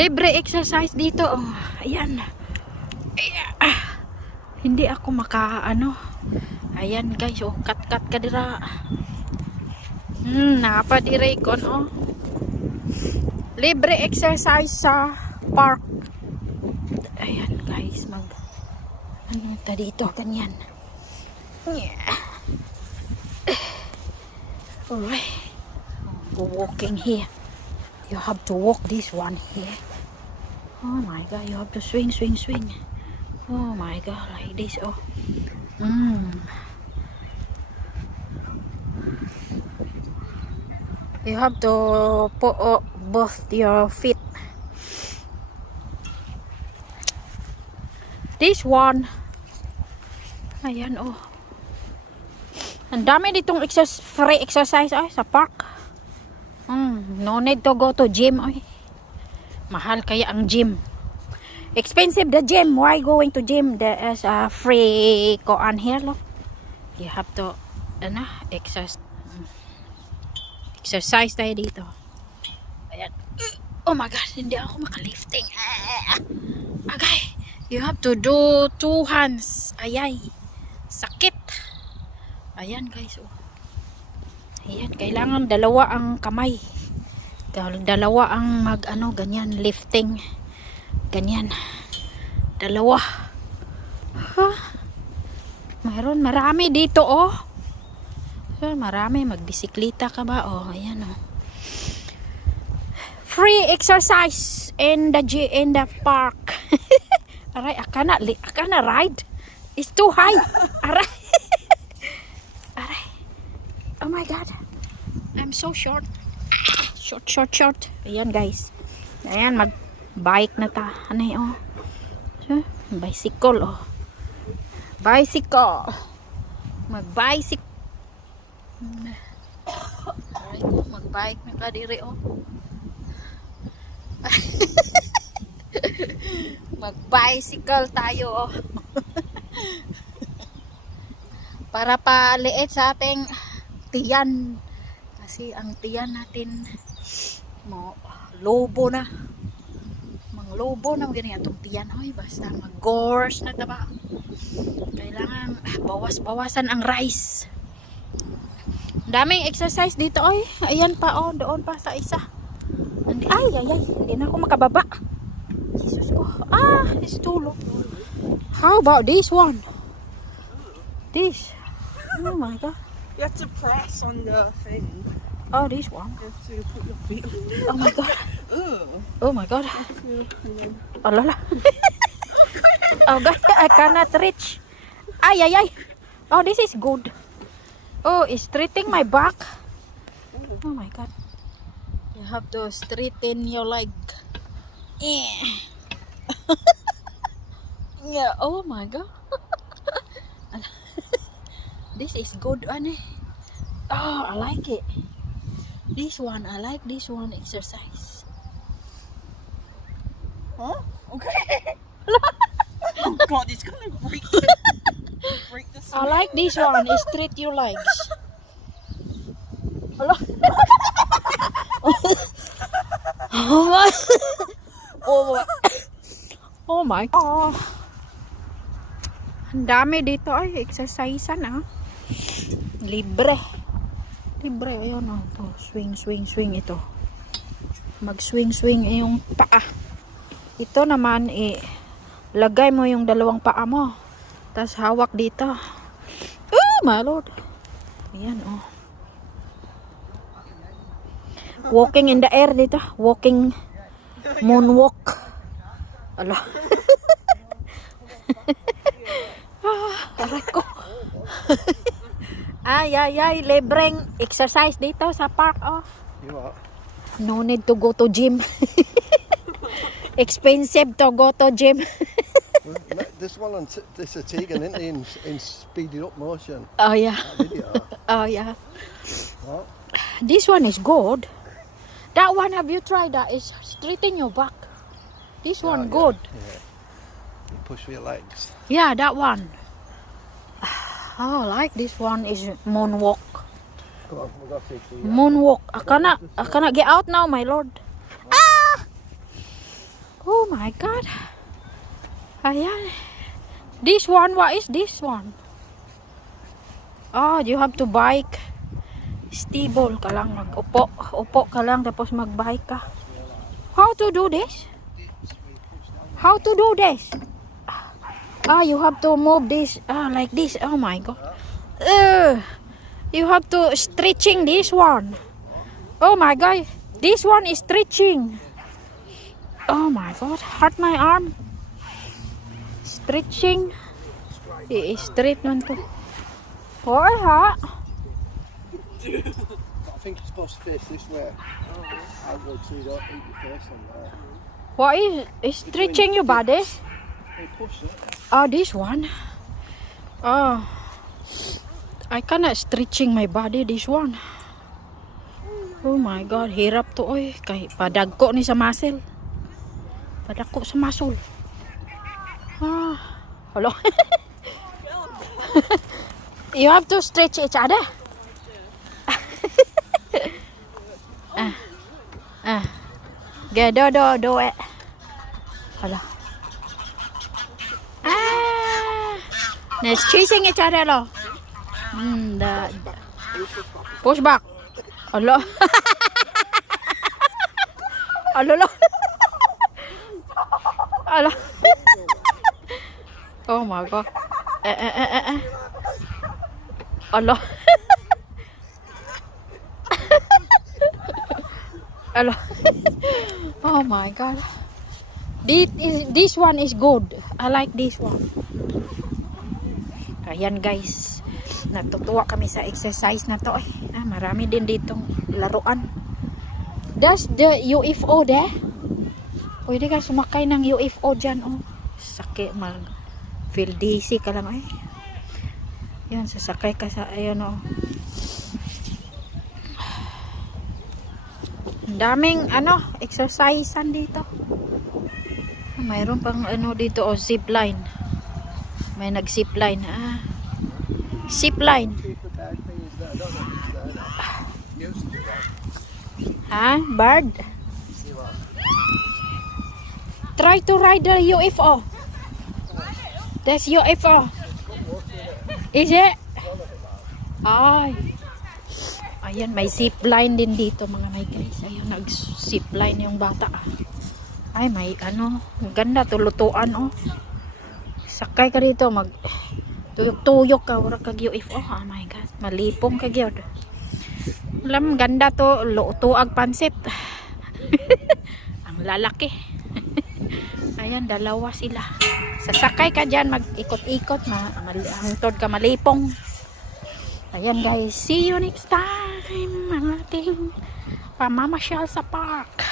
Libre exercise dito. Oh, ayan. Hindi ako ano. Ayan guys, oh, kat-kat ka dira. Napadire kon oh. Libre exercise sa park. Ayan guys, ano ta dito ganyan. Alright. Go walking here. You have to walk this one here. Oh my god, you have to swing. Oh my god, like this. Oh. You have to put both your feet. This one. Ayan oh. Ang dami ditong free exercise ay sa park. No need to go to gym ay. Mahal kaya ang gym. Expensive the gym. Why going to gym? There is a free koan here look. You have to exercise tayo dito. Ayan. Oh my god, hindi ako makalifting. Okay. You have to do 2 hands. Ayay. Sakit. Ayan guys. Oh. Ayan, kailangan dalawa ang kamay. Dalawa ang ganyan, lifting. Ganyan. Dalawa. Mayroon marami dito oh. So, marami magbisikleta ka ba? Oh, ayan oh. Free exercise in the park. Aray, I cannot ride. It's too high. Aray. Aray. Oh my god. I'm so short. Short. Ayan guys. Ayan, mag-bike na ta. Ano oh. So, bicycle oh. Bicycle. Mag-bicycle. Aray ko, mag-bike na ka diri oh. Mag-bicycle tayo oh. Para paliit sa ating tiyan. Kasi ang tiyan natin lobo na. Manglobo na ganyan itong tiyan. Hoy, basta mag-gorge na taba. Kailangan bawas-bawasan ang rice. Daming exercise dito oy. Ayan pa oh, doon pa sa isa. Ay, hindi na ako makababa. Jesus ko. It's too low. How about this one? This. Oh my god. You have to press on the thing. Oh, this one. You have to put your feet on. Oh my god. Oh my god. Oh lala. Oh god, I cannot reach. Ay. Oh, this is good. Oh, it's straighting my back. Oh my god. You have to straighten your leg. Yeah. Oh my god. This is good one. Oh, I like it. This one, I like this one exercise. Huh? Okay. Oh god, it's gonna break the I like this one. Straight your legs. Oh my. Oh my. Oh. Ang dami dito ay exercisean ah. Libre. Ayun oh. To, swing ito. Mag-swing yung paa. Ito naman lagay mo yung dalawang paa mo. Tapos hawak dito. Oh my lord. Ayan oh. Walking in the air dito. Walking moonwalk. Ala. Aray ko. Ay, libreng exercise dito sa park oh. You what? No need to go to gym. Expensive to go to gym. This one on this is taken in speeded up motion. Oh yeah. Video. Oh yeah. What? This one is good. That one, have you tried that? It's straighten your back. This one good. Yeah. You push with your legs. Yeah, that one. Oh, like this one is moonwalk. Come on, we've got to see. Moonwalk. I cannot get out now, my lord. Oh my God. Ayan. This one, what is this one? Oh, you have to bike. Stable ka lang, mag-upo. Upo ka lang, tapos mag-bike ka. How to do this? How to do this? Ah, you have to move this, like this. Oh my God. You have to stretching this one. Oh my God. This one is stretching. Oh my God. Hurt my arm. Stretching. I-straight man to. Hoy ha. I think it's supposed to face this way. Outward so you don't eat your face on there. What is stretching your body? Hey, push it. Oh, this one. Oh. I cannot stretching my body this one. Oh my God, hirap to oy. Kay padagko ni sa muscle. Padagko sa muscle. Ah, hello. You have to stretch each other. Get do it. Hello. Let's chasing each other lo. Push back. Hello. Hello. Hello. Oh my God. Hello. Hello. Oh my God. This one is good. I like this one. Ayan guys. Natutuwa kami sa exercise na to. Marami din ditong laruan. That's the UFO there. Pwede ka sumakay ng UFO dyan. Oh. Sakit mag feel dizzy ka lang. Yan, sasakay ka sa ayan oh. Ang daming exercisean dito. Mayroon pang dito zip line. May nag-zip line. Zip line. Bird. Try to ride the UFO. That's UFO. Is it? Ay. Ayan, may zip line din dito mga may guys. Ayun, nag-zip line yung bata. Ay, may ganda tulutuan oh. Sakay ka dito, mag tuyok-tuyok ka, wala kag UFO. Oh my God, malipong ka gyud. Alam, ganda to, lutuag pansit. Ang lalaki. Ayan, dalawa sila. Sasakay ka dyan, mag-ikot-ikot, hangtod ka malipong. Ayan guys, see you next time. Ang ating pamamasyal sa park.